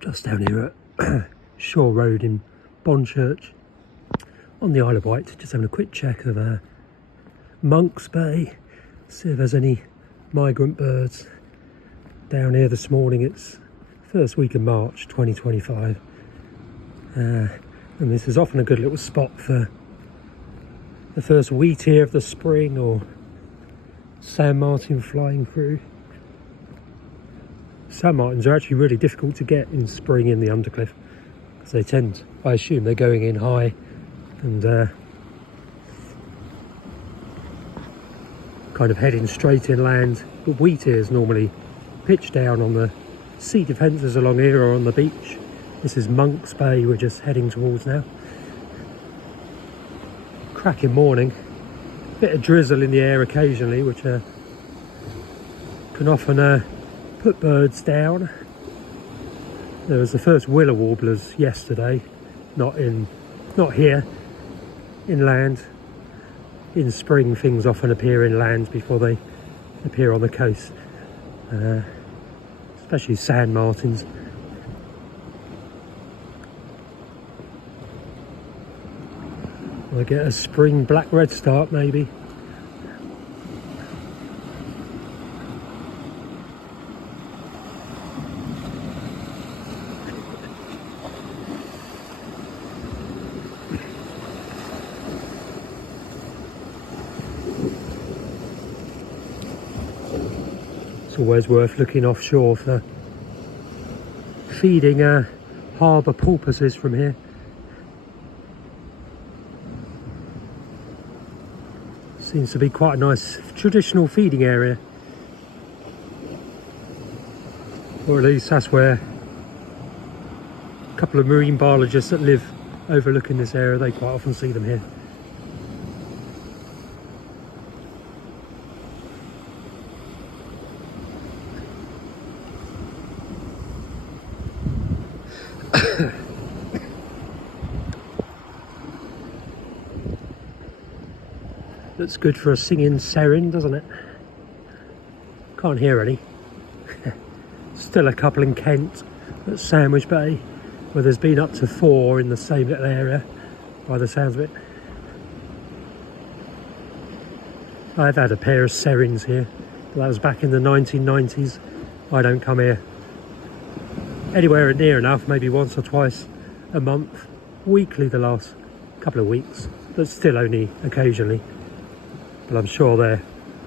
Just down here at Shore Road in Bonchurch on the Isle of Wight, just having a quick check of Monk's Bay, see if there's any migrant birds down here this morning. It's first week of March 2025, and this is often a good little spot for the first wheat ear of the spring or sand martin flying through. Sand martins are actually really difficult to get in spring in the undercliff because they tend, I assume, they're going in high and kind of heading straight inland. But wheat ears normally pitch down on the sea defences along here or on the beach. This is Monk's Bay we're just heading towards now. Cracking morning, bit of drizzle in the air occasionally, which can often put birds down. There was the first willow warblers yesterday, not here, inland. In spring things often appear inland before they appear on the coast, especially sand martins. I get a spring black redstart maybe. It's always worth looking offshore for feeding harbour porpoises from here. Seems to be quite a nice traditional feeding area, or at least that's where a couple of marine biologists that live overlooking this area, they quite often see them here. Looks good for a singing serin, doesn't it? Can't hear any. Still a couple in Kent at Sandwich Bay, where there's been up to 4 in the same little area by the sounds of it. I've had a pair of serins here, but that was back in the 1990s. I don't come here anywhere near enough, maybe once or twice a month, weekly the last couple of weeks, but still only occasionally. But I'm sure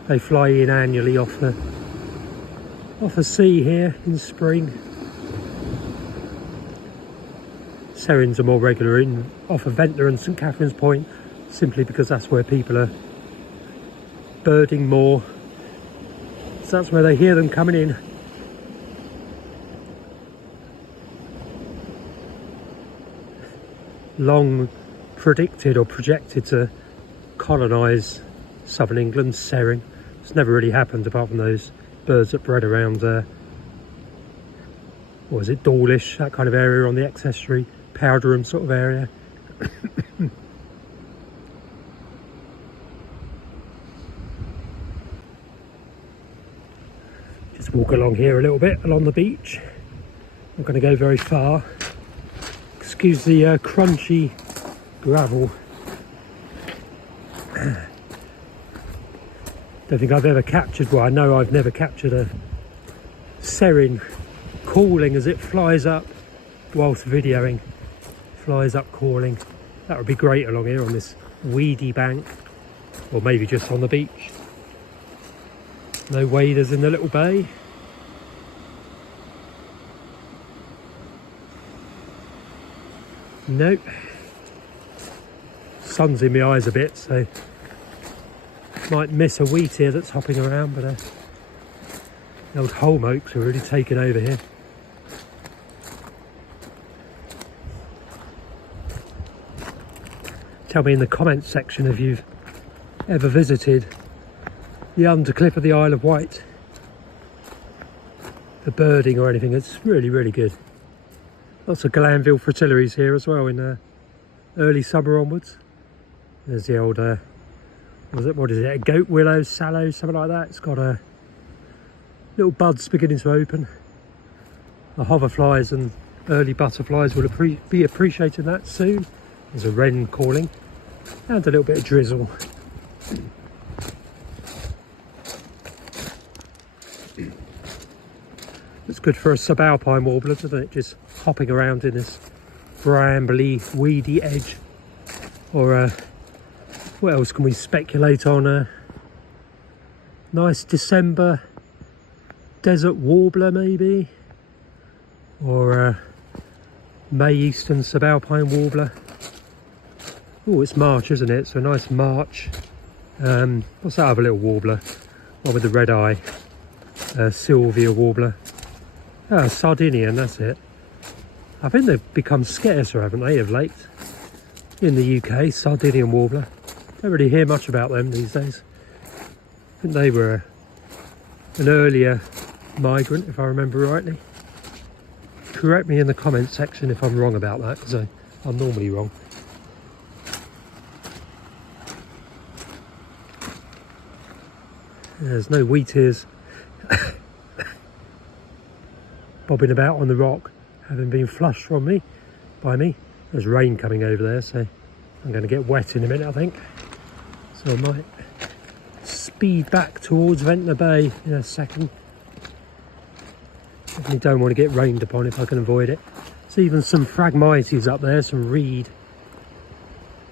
they fly in annually off the sea here in spring. Serins are more regular off of Ventnor and St Catherine's Point, simply because that's where people are birding more. So that's where they hear them coming in. Long predicted or projected to colonise southern England, serin. It's never really happened apart from those birds that bred around what was it, Dawlish, that kind of area on the estuary, Powderham sort of area. Just walk along here a little bit along the beach. Not going to go very far. Excuse the crunchy gravel. Don't think I've ever captured, well, I know I've never captured a serin calling as it flies up whilst videoing. Flies up calling. That would be great along here on this weedy bank, or maybe just on the beach. No waders in the little bay. Nope. Sun's in my eyes a bit, so might miss a wheat ear that's hopping around, but the old holm oaks are really taking over here. Tell me in the comments section if you've ever visited the undercliff of the Isle of Wight for birding or anything. It's really, really good. Lots of Glanville fritillaries here as well in early summer onwards. There's the old what is it, a goat willow, sallow, something like that. It's got little buds beginning to open. The hoverflies and early butterflies will be appreciating that soon. There's a wren calling and a little bit of drizzle. It's good for a subalpine warbler, doesn't it? Just hopping around in this brambly, weedy edge. Or what else can we speculate on? A nice December desert warbler maybe, or a May eastern subalpine warbler. Oh, it's March, isn't it? So a nice March. What's that other little warbler? One with the red eye. Sylvia warbler. Oh, Sardinian, that's it. I think they've become scarcer, haven't they, of late? In the UK, Sardinian warbler. Don't really hear much about them these days. I think they were an earlier migrant, if I remember rightly. Correct me in the comment section if I'm wrong about that, because I'm normally wrong. There's no wheatears bobbing about on the rock, having been flushed from me by me. There's rain coming over there, so I'm going to get wet in a minute, I think. So I might speed back towards Ventnor Bay in a second. Definitely don't want to get rained upon if I can avoid it. There's even some Phragmites up there, some reed,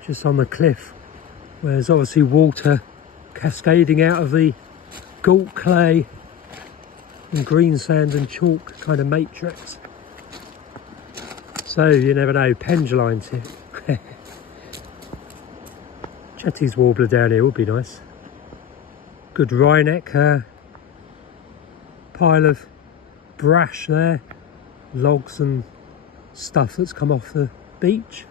just on the cliff, where there's obviously water cascading out of the galt clay and green sand and chalk kind of matrix. So you never know, pendulines here. Chetty's warbler down here would be nice. Good wryneck pile of brash there, logs and stuff that's come off the beach.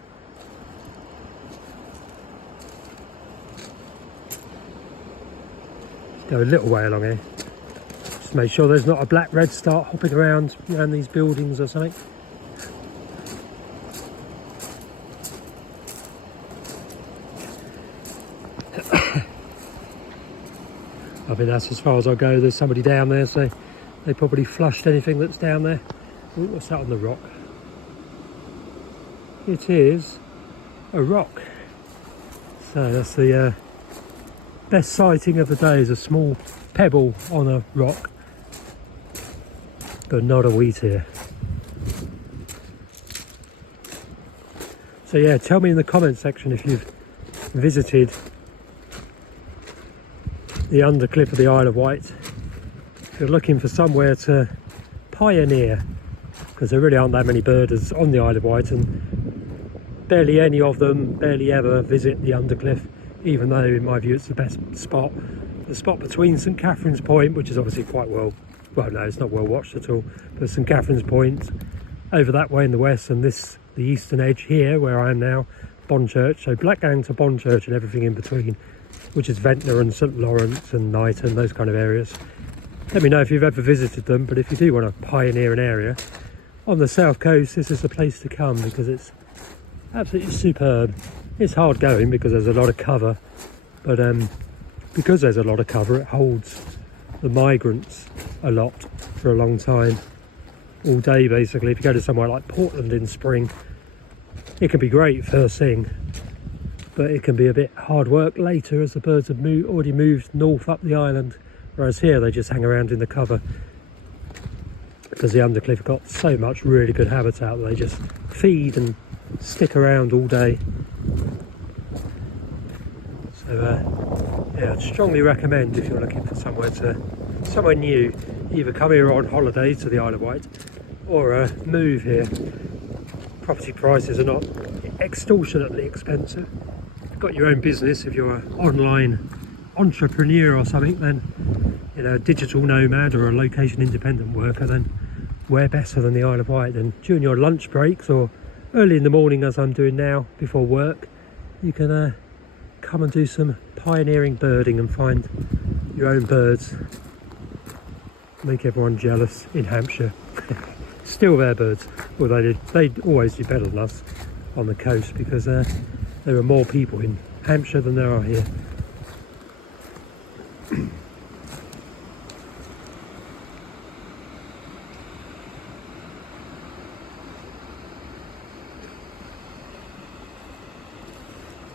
Let's go a little way along here. Just make sure there's not a black redstart hopping around these buildings or something. I think that's as far as I'll go. There's somebody down there, so they probably flushed anything that's down there. Ooh, what's that on the rock? It is a rock. So that's the best sighting of the day, is a small pebble on a rock, but not a wheatear. So yeah, tell me in the comment section if you've visited the undercliff of the Isle of Wight. If you're looking for somewhere to pioneer, because there really aren't that many birders on the Isle of Wight, and barely any of them barely ever visit the undercliff, even though in my view it's the best spot. The spot between St Catherine's Point, which is obviously quite well no, it's not well watched at all, but St Catherine's Point over that way in the west, and the eastern edge here where I am now, Bonchurch, so Blackgang to Bonchurch and everything in between, which is Ventnor and St Lawrence and Knighton, those kind of areas. Let me know if you've ever visited them, but if you do want to pioneer an area on the south coast, this is the place to come, because it's absolutely superb. It's hard going because there's a lot of cover, but because there's a lot of cover, it holds the migrants a lot for a long time, all day basically. If you go to somewhere like Portland in spring, it can be great first thing, but it can be a bit hard work later as the birds have already moved north up the island, whereas here they just hang around in the cover because the undercliff have got so much really good habitat that they just feed and stick around all day. So yeah, I'd strongly recommend, if you're looking for somewhere new, either come here on holiday to the Isle of Wight or move here. Property prices are not extortionately expensive. If you've got your own business, if you're an online entrepreneur or something, then a digital nomad or a location independent worker, then where better than the Isle of Wight? Then during your lunch breaks or early in the morning, as I'm doing now before work, you can come and do some pioneering birding and find your own birds. Make everyone jealous in Hampshire. Still their birds, although they'd always do better than us on the coast, because there are more people in Hampshire than there are here.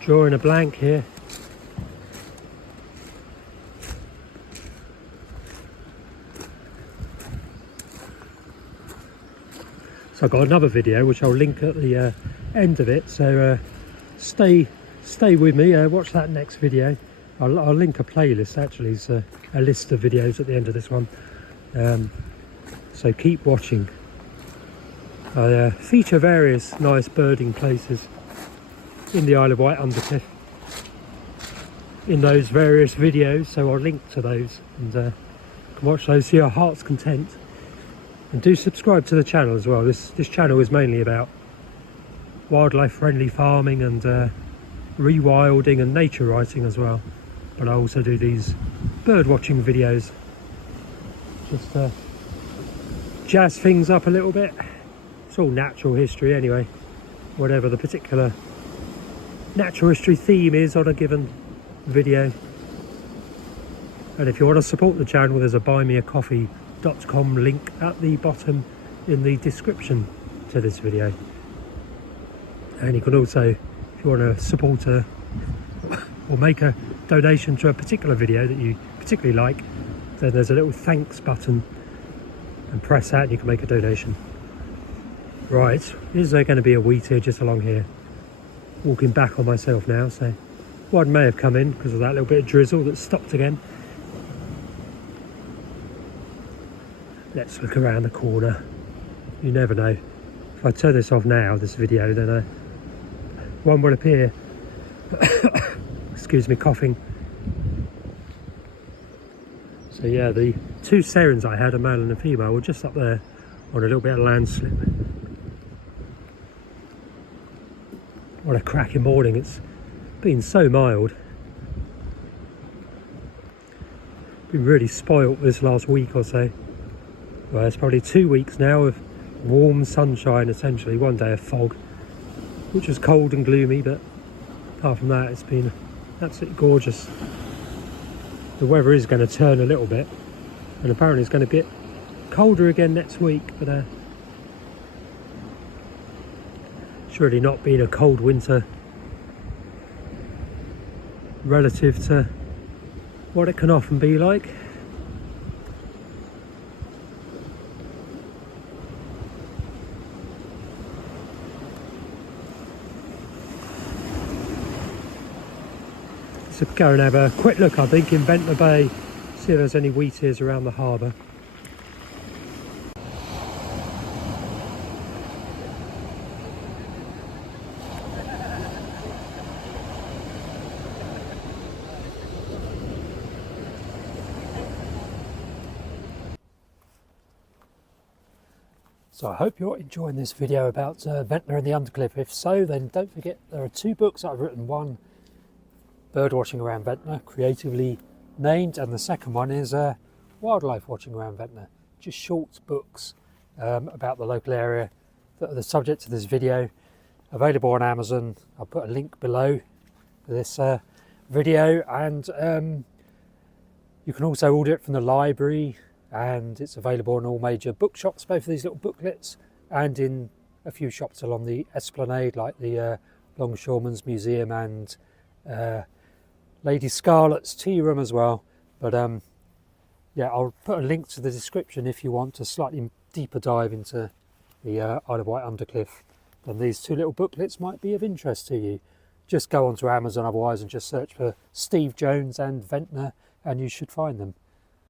Drawing a blank here. So I've got another video which I'll link at the end of it, so stay with me, watch that next video. I'll link a playlist actually, so a list of videos at the end of this one, so keep watching. I feature various nice birding places in the Isle of Wight Undercliff in those various videos, so I'll link to those and you can watch those to your heart's content. And do subscribe to the channel as well. This channel is mainly about wildlife friendly farming and rewilding and nature writing as well, but I also do these bird watching videos just to jazz things up a little bit. It's all natural history anyway, whatever the particular natural history theme is on a given video. And if you want to support the channel, there's a buymeacoffee.com link at the bottom in the description to this video. And you can also, if you want to support or make a donation to a particular video that you particularly like, then there's a little thanks button, and press that and you can make a donation. Right, is there going to be a wheat here just along here? Walking back on myself now, so one may have come in because of that little bit of drizzle that stopped again. Let's look around the corner. You never know. If I turn this off now, this video, then one will appear. Excuse me, coughing. So yeah, the two serons I had, a male and a female, were just up there on a little bit of landslip. What a cracking morning. It's been so mild. Been really spoilt this last week or so. Well, it's probably 2 weeks now of warm sunshine, essentially. One day of fog, which was cold and gloomy, but apart from that, it's been absolutely gorgeous. The weather is going to turn a little bit, and apparently it's going to get colder again next week, but it's really not been a cold winter relative to what it can often be like. So go and have a quick look, I think, in Ventnor Bay, see if there's any wheatears around the harbour. So I hope you're enjoying this video about Ventnor and the Undercliff. If so, then don't forget there are 2 books that I've written. One, Bird Watching Around Ventnor, creatively named, and the second one is Wildlife Watching Around Ventnor. Just short books about the local area that are the subject of this video. Available on Amazon. I'll put a link below for this video, and you can also order it from the library, and it's available in all major bookshops, both of these little booklets, and in a few shops along the Esplanade, like the Longshoremen's Museum and Lady Scarlett's Tea Room as well. But yeah, I'll put a link to the description if you want a slightly deeper dive into the Isle of Wight Undercliff. Then these 2 little booklets might be of interest to you. Just go onto Amazon otherwise and just search for Steve Jones and Ventnor and you should find them.